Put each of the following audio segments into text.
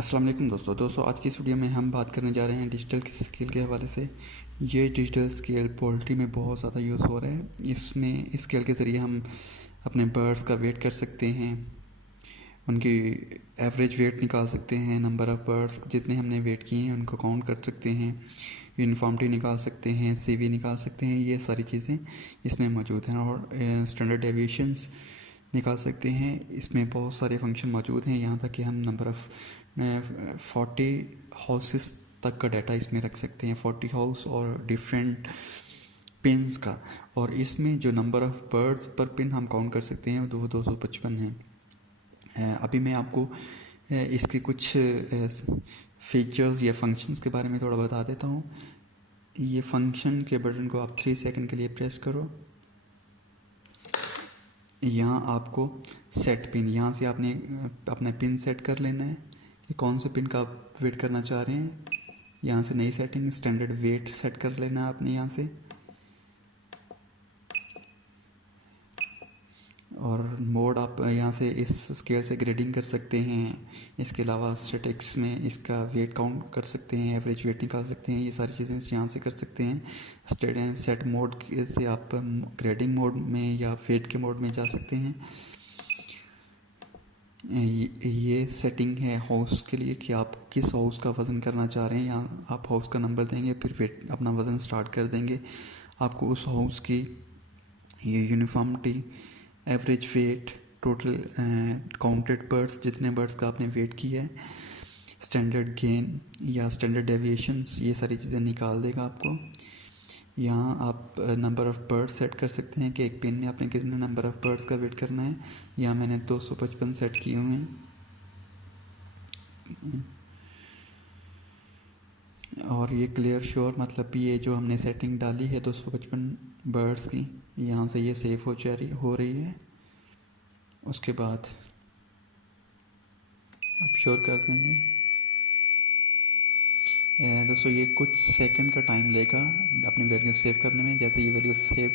अस्सलाम वालेकुम दोस्तों आज की इस वीडियो में हम बात करने जा रहे हैं डिजिटल स्केल के हवाले से। ये डिजिटल स्केल पोल्ट्री में बहुत ज़्यादा यूज़ हो रहा है। इसमें इस स्केल के ज़रिए हम अपने बर्ड्स का वेट कर सकते हैं, उनकी एवरेज वेट निकाल सकते हैं, नंबर ऑफ़ बर्ड्स जितने हमने वेट किए हैं उनको काउंट कर सकते हैं, यूनिफॉर्मिटी निकाल सकते हैं, सीवी निकाल सकते हैं। ये सारी चीज़ें इसमें मौजूद हैं और स्टैंडर्ड डेविएशंस निकाल सकते हैं। इसमें बहुत सारे फंक्शन मौजूद हैं, यहाँ तक कि हम नंबर ऑफ़ 40 हाउसेस तक का डाटा इसमें रख सकते हैं, 40 हाउस और डिफरेंट पिन्स का। और इसमें जो नंबर ऑफ़ बर्ड्स पर पिन हम काउंट कर सकते हैं वो 255 है। अभी मैं आपको इसके कुछ फीचर्स या फंक्शंस के बारे में थोड़ा बता देता हूँ। ये फंक्शन के बटन को आप 3 सेकंड के लिए प्रेस करो। यहाँ आपको सेट पिन, यहाँ से आपने अपना पिन सेट कर लेना है कि कौन से पिन का आप वेट करना चाह रहे हैं। यहाँ से नई सेटिंग स्टैंडर्ड वेट सेट कर लेना है आपने यहाँ से, और मोड आप यहाँ से इस स्केल से ग्रेडिंग कर सकते हैं। इसके अलावा स्टैटिक्स में इसका वेट काउंट कर सकते हैं, एवरेज वेट निकाल सकते हैं। ये सारी चीज़ें यहाँ से कर सकते हैं। सेट मोड से आप ग्रेडिंग मोड में या वेट के मोड में जा सकते हैं। ये सेटिंग है हाउस के लिए कि आप किस हाउस का वज़न करना चाह रहे हैं। यहाँ आप हाउस का नंबर देंगे, फिर वेट अपना वज़न स्टार्ट कर देंगे। आपको उस हाउस की ये uniformity, average weight, total counted birds, जितने बर्ड्स का आपने वेट किया है, स्टैंडर्ड गेन या स्टैंडर्ड डेविएशंस, ये सारी चीज़ें निकाल देगा आपको। यहाँ आप नंबर ऑफ़ बर्ड्स सेट कर सकते हैं कि एक पिन में आपने कितने नंबर ऑफ़ बर्ड्स का वेट करना है। यहाँ मैंने 255 सेट किए हुए हैं। और ये क्लियर श्योर मतलब भी ये जो हमने सेटिंग डाली है 255 बर्ड्स की, यहाँ से ये सेव हो रही है। उसके बाद आप श्योर कर देंगे। दोस्तों ये कुछ सेकंड का टाइम लेगा अपनी वैल्यू सेव करने में। जैसे ये वैल्यू सेव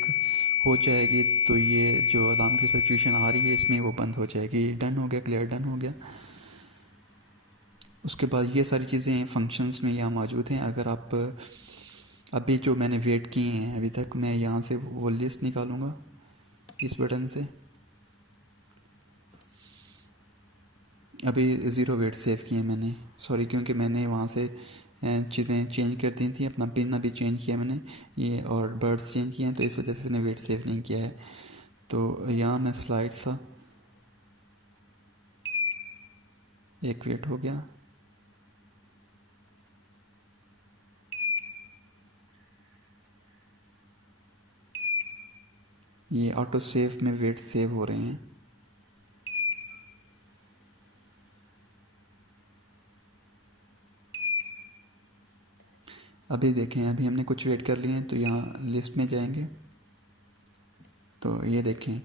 हो जाएगी तो ये जो अलार्म की सिचुएशन आ रही है इसमें वो बंद हो जाएगी। डन हो गया, क्लियर डन हो गया। उसके बाद ये सारी चीज़ें फंक्शंस में यहाँ मौजूद हैं। अगर आप अभी जो मैंने वेट किए हैं अभी तक, मैं यहाँ से वो लिस्ट निकालूँगा इस बटन से। अभी 0 वेट सेव किए मैंने, सॉरी, क्योंकि मैंने वहाँ से चीज़ें चेंज कर दी थी। अपना पिन अभी चेंज किया मैंने ये, और बर्ड्स चेंज किए हैं, तो इस वजह से इसने वेट सेव नहीं किया है। तो यहाँ मैं स्लाइड सा एक वेट हो गया। ये ऑटो सेव में वेट सेव हो रहे हैं। अभी देखें, अभी हमने कुछ वेट कर लिए हैं, तो यहाँ लिस्ट में जाएंगे तो ये देखें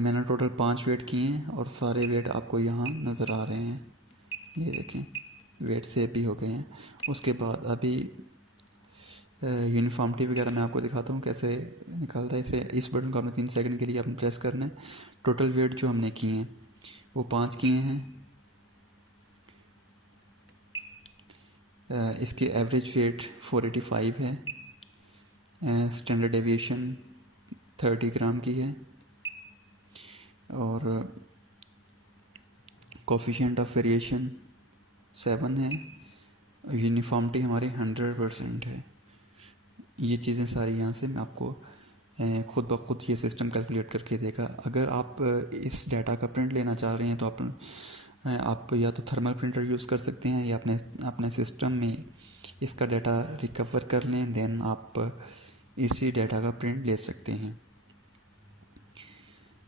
मैंने टोटल 5 वेट किए हैं और सारे वेट आपको यहाँ नज़र आ रहे हैं। ये देखें वेट सेव भी हो गए हैं। उसके बाद अभी यूनिफॉर्मिटी वगैरह मैं आपको दिखाता हूँ कैसे निकालता है इसे। इस बटन को आपने 3 सेकंड के लिए आपने प्रेस करना है। टोटल वेट जो हमने किए हैं वो 5 किए हैं। इसके एवरेज वेट 485 है। स्टैंडर्ड डेविएशन 30 ग्राम की है और कोफिशिएंट ऑफ वेरिएशन 7 है। यूनिफॉर्मिटी हमारी 100% है। ये चीज़ें सारी यहाँ से मैं आपको खुद ब खुद ये सिस्टम कैलकुलेट करके देगा। अगर आप इस डाटा का प्रिंट लेना चाह रहे हैं तो आप या तो थर्मल प्रिंटर यूज़ कर सकते हैं या अपने सिस्टम में इसका डाटा रिकवर कर लें, देन आप इसी डाटा का प्रिंट ले सकते हैं।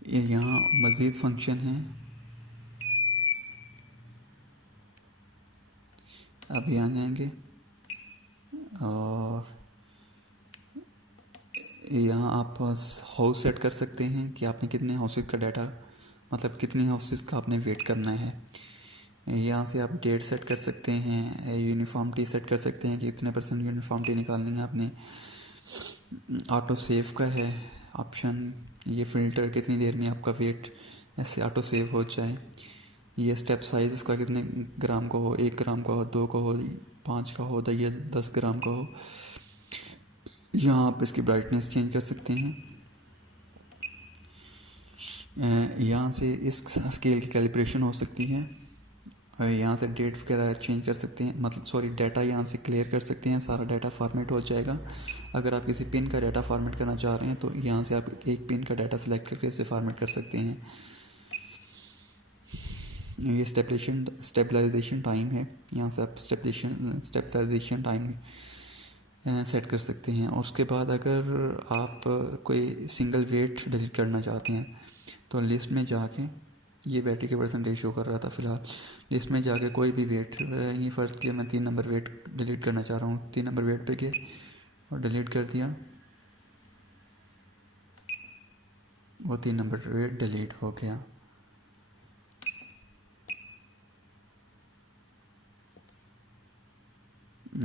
ये यहाँ मज़ीद फंक्शन है। अब यहाँ जाएंगे और यहाँ आप हाउस सेट कर सकते हैं कि आपने कितने हाउसेस का डाटा, मतलब कितने हाउसेस का आपने वेट करना है। यहाँ से आप डेट सेट कर सकते हैं, यूनिफॉर्मिटी सेट कर सकते हैं कि कितने % यूनिफॉर्मिटी निकालनी है आपने। ऑटो सेव का है ऑप्शन, ये फ़िल्टर कितनी देर में आपका वेट ऐसे ऑटो सेव हो जाए। ये स्टेप साइज़ इसका कितने ग्राम का हो, 1 ग्राम का हो, 2 का हो, 5 का हो, या 10 ग्राम का हो। यहाँ आप इसकी ब्राइटनेस चेंज कर सकते हैं। यहाँ से इस स्केल की कैलिब्रेशन हो सकती है। यहाँ से डेट वगैरह चेंज कर सकते हैं, मतलब सॉरी डाटा यहाँ से क्लियर कर सकते हैं, सारा डाटा फॉर्मेट हो जाएगा। अगर आप किसी पिन का डाटा फॉर्मेट करना चाह रहे हैं तो यहाँ से आप एक पिन का डाटा सेलेक्ट करके उसे फॉर्मेट कर सकते हैं। ये स्टेबलाइजेशन टाइम है, यहाँ से आप स्टेबलाइजेशन टाइम सेट कर सकते हैं। और उसके बाद अगर आप कोई सिंगल वेट डिलीट करना चाहते हैं तो लिस्ट में जाके, ये बैटरी के परसेंटेज शो कर रहा था फ़िलहाल, लिस्ट में जाके कोई भी वेट, ये फ़र्ज़ किया मैं 3 नंबर वेट डिलीट करना चाह रहा हूँ, 3 नंबर वेट पे गए और डिलीट कर दिया, वो 3 नंबर वेट डिलीट हो गया।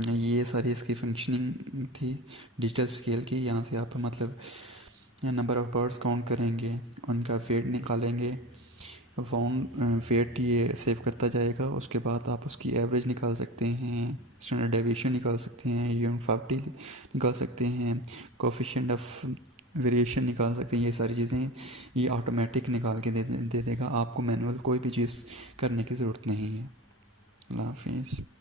ये सारी इसकी फंक्शनिंग थी डिजिटल स्केल की। यहाँ से आप मतलब नंबर ऑफ़ बर्ड्स काउंट करेंगे, उनका वेट निकालेंगे, वेट ये सेव करता जाएगा। उसके बाद आप उसकी एवरेज निकाल सकते हैं, स्टैंडर्ड डेविएशन निकाल सकते हैं, यूनिफॉर्मिटी निकाल सकते हैं, कोफिशिएंट ऑफ वेरिएशन निकाल सकते हैं। ये सारी चीज़ें ये ऑटोमेटिक निकाल के दे देगा, आपको मैनुअल कोई भी चीज़ करने की ज़रूरत नहीं है। अल्लाह हाफिज़।